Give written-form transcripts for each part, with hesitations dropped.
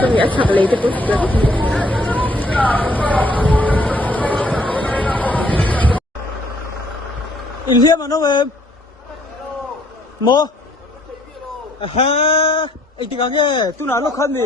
Xong nhã chọn lấy cái bút lắm. In here mà nó về mô ha anh tiếng nghe tu nào lúc khăn đi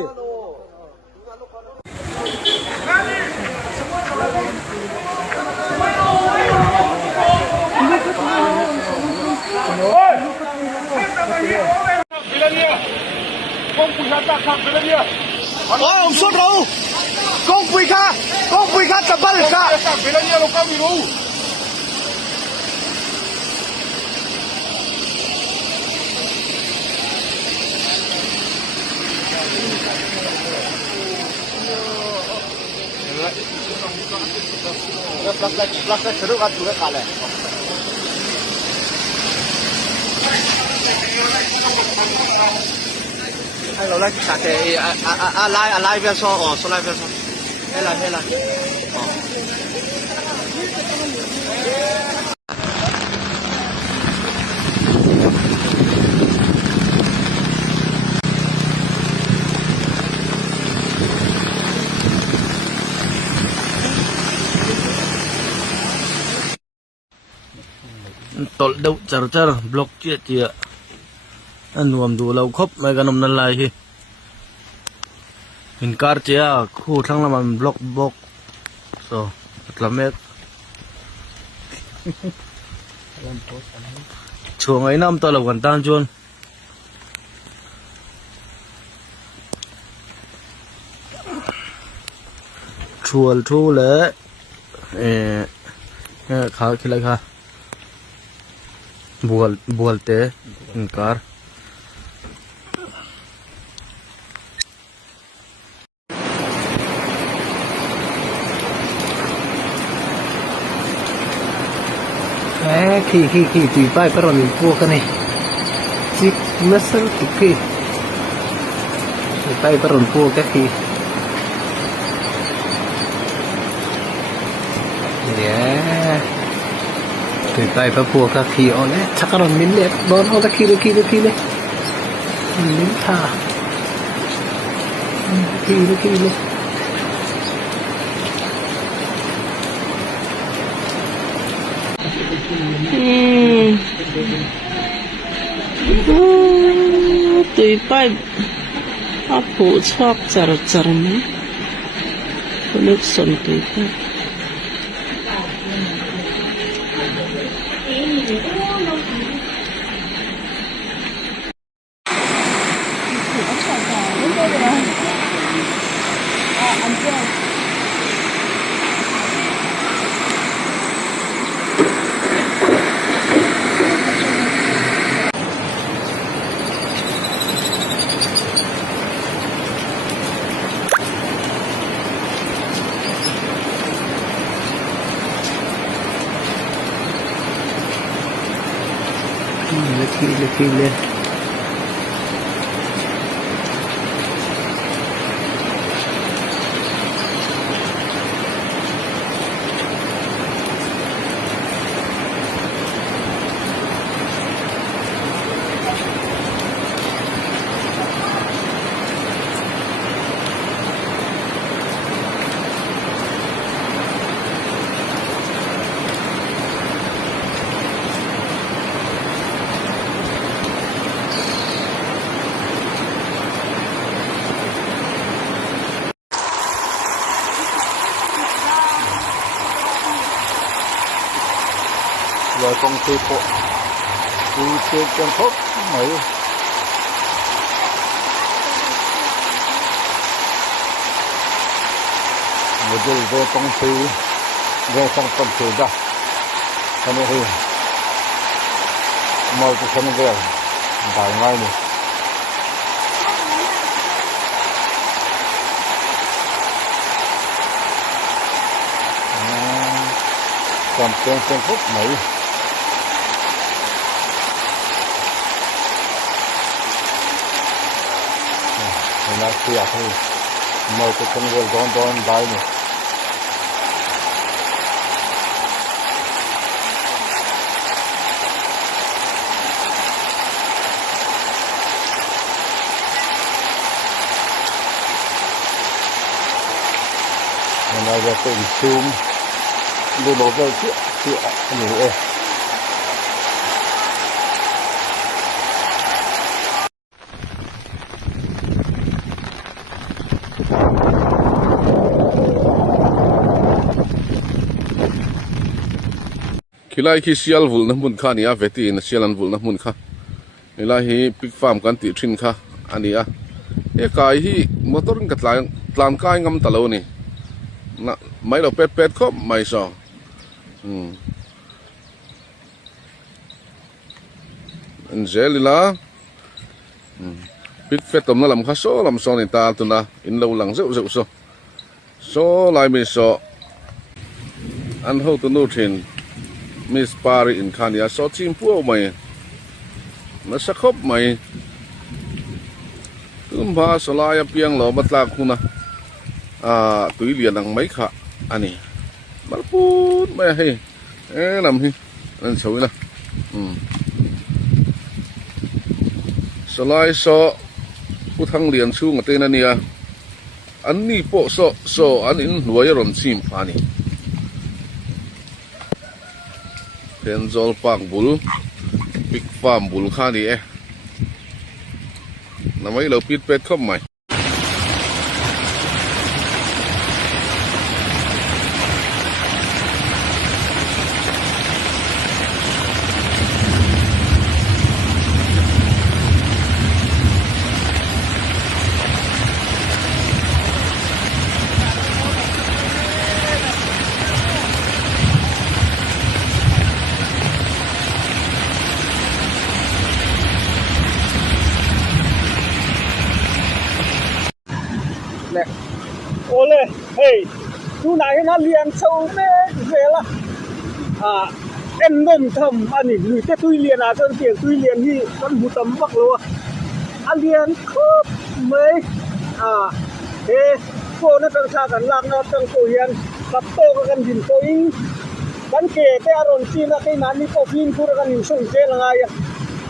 ông sốt đâu con quỳ kha tập bắt được cả plastik seru kan juga kalah. Hai lâu lại cả cái lai về so so lai về so. Hay là. Tol đâu char block chia anh nuông đủ lâu khóc mấy cái nôm năn lại hi hình car chia khu thang làm ăn block so làm mệt chuồng ấy năm tôi là quần tan chuôn chuột thu lẽ khá khi lại khá bual te car khi tùy bay bắt đầu mình mua cái này chiếc nasat khi tùy bay bắt đầu mua cái khi tùy bay bắt mua cái khi ở đấy chắc là mình để đón ở cái khi đấy mình thả khi đấy tùy bay áp hộ choác char mà nước sồn tùy bay Lekile rồi công ty bộ đi trên chân thuốc mấy một điều về công ty về trong công ty đó cho nên thì mời cái thân về tại ngay này còn trên chân thuốc mấy là kia thôi mời cái con người đón đái này เราจะเป็นซูมดูโลโก้เชื่ออันนี้เองคิดไล่คิดเชียลวุลน้ำมันข้านี่อ่ะเวทีนะเชียลันวุลน้ำมันข้าคิดไล่ฮีปิกฟาร์มกันติดชินข้าอันนี้อ่ะกายฮีมอเตอร์กัดลานกายงำตะโลนี่นะไม่เราเป็ดก็ไม่ซออันเจลิล่ะปิดเฟตตมนั่นลำข้าโซ่ลำซอนี่ตาตุนะอินเราหลังเจ้าโซ่ลายไม่โซ่อันเขาตัวนู้นเห็นมิสปาริอินคานียโซ่ชิมพวกไม่น่าสักครบไม่ตุ้มพาสลายเปียงหล่อบัดลาคุณนะตุยเลียนดังไม่ขะอันนี้มาพูดไม่ให้นำให้นั่นสวยนะสลายโซ่ผู้ทั้งเรียนชูงเตนันเนี่ยอันนี้โปะโซ่อันนี้รวยร้อนชิมพานี่เพนจอลปากบุลปิกฟาร์มบุลข้านี่น้ำไม่เราปิดเป็ดเข้าใหม่โอ้เลยเฮ้ยดูไหนนะเรียนโซเม่เวล่ะเอ็นนมทำอันนี้หรือจะตุยเรียนจนเกี่ยงตุยเรียนที่ต้นหูตำบักลัวอันเรียนคุบไม่เฮ้โคนั่นเป็นชากันลังนะเป็นโคเรียนกับโตกันหินโตอิงกันเกะแต่อารมณ์จีนนะที่นั้นนี่ก็ฟินพูดกันหินส่งเจลงไง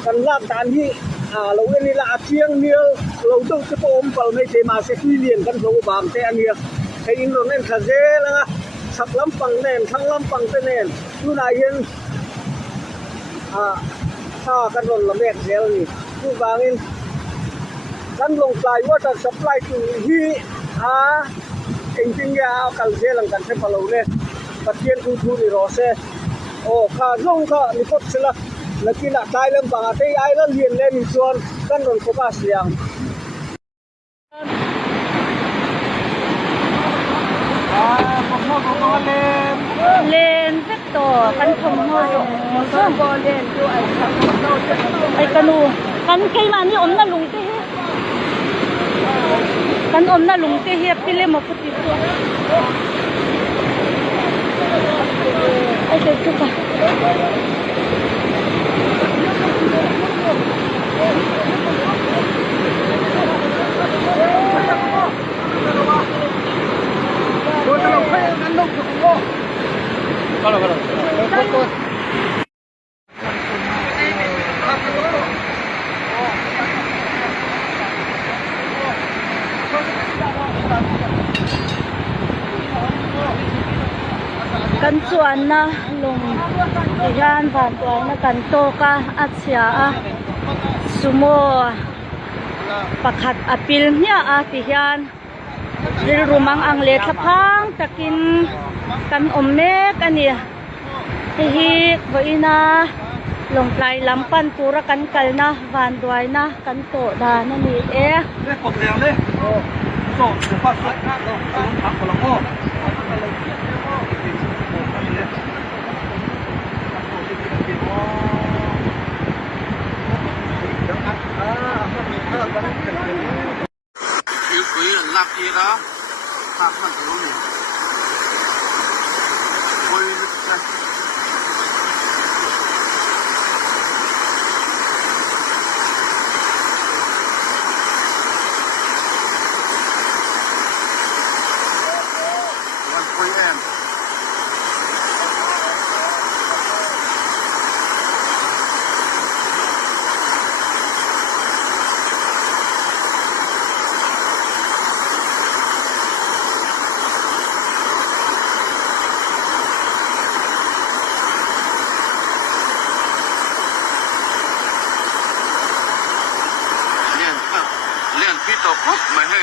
กันลากการที่เราเอ็นนี่ละเชียงเนียเราต้องจะโอมเปล่าไม่ใช่มาเสียที่เรียนกันเราบางแต่อันเนี้ยไอ้อินโดนีเซียเจแล้วนะสักลำปังแน่นทั้งลำปังเป็นแน่นดูนายเห็นถ้ากันรนละเม็ดเดียวนี่ดูบางอินกันลงปลายว่าจะสปายถึงที่จริงๆยาวกันเสียหลังกันเส้นเปล่าเลยตะเกียนทูนี่รอเซ่โอ้ข้าลงก็นี่ก็เสร็จละแล้วกินอะได้เริ่มปังอะที่ไอ้แล้วเรียนเล่นส่วนกันรนก็บ้าเสียงเลนสักต่อกันทงหัวส่งเพิ่มบอลเลนด้วยไอ้กนูกันใครมานี่อมน่าลุงเตี้ยกันอมน่าลุงเตี้ยพี่เล่มาพูดอยู่ไอ้เด็กทุกคนกันส่วนนะลงย่านผ่านตัวนะกันโตกะอัจฉริยะสุโมประคัดอปิลเนี่ยติฮานเรื่องรูมังอังเลสะพังตะกินกันอมเมกันเนี่ยที่ไว้นะลงปลายลำปั้นปูระกันกันนะวานด้วยนะกันโตดานั่นนี่เรื่องกดแรงเลยโอ้โซ่จะฟาดฟาดข้างเราทำคนละโม่คุยหลักทีนะภาพมันรู้อยู่คุยวันคุยแอน พี่ตบไม่ให้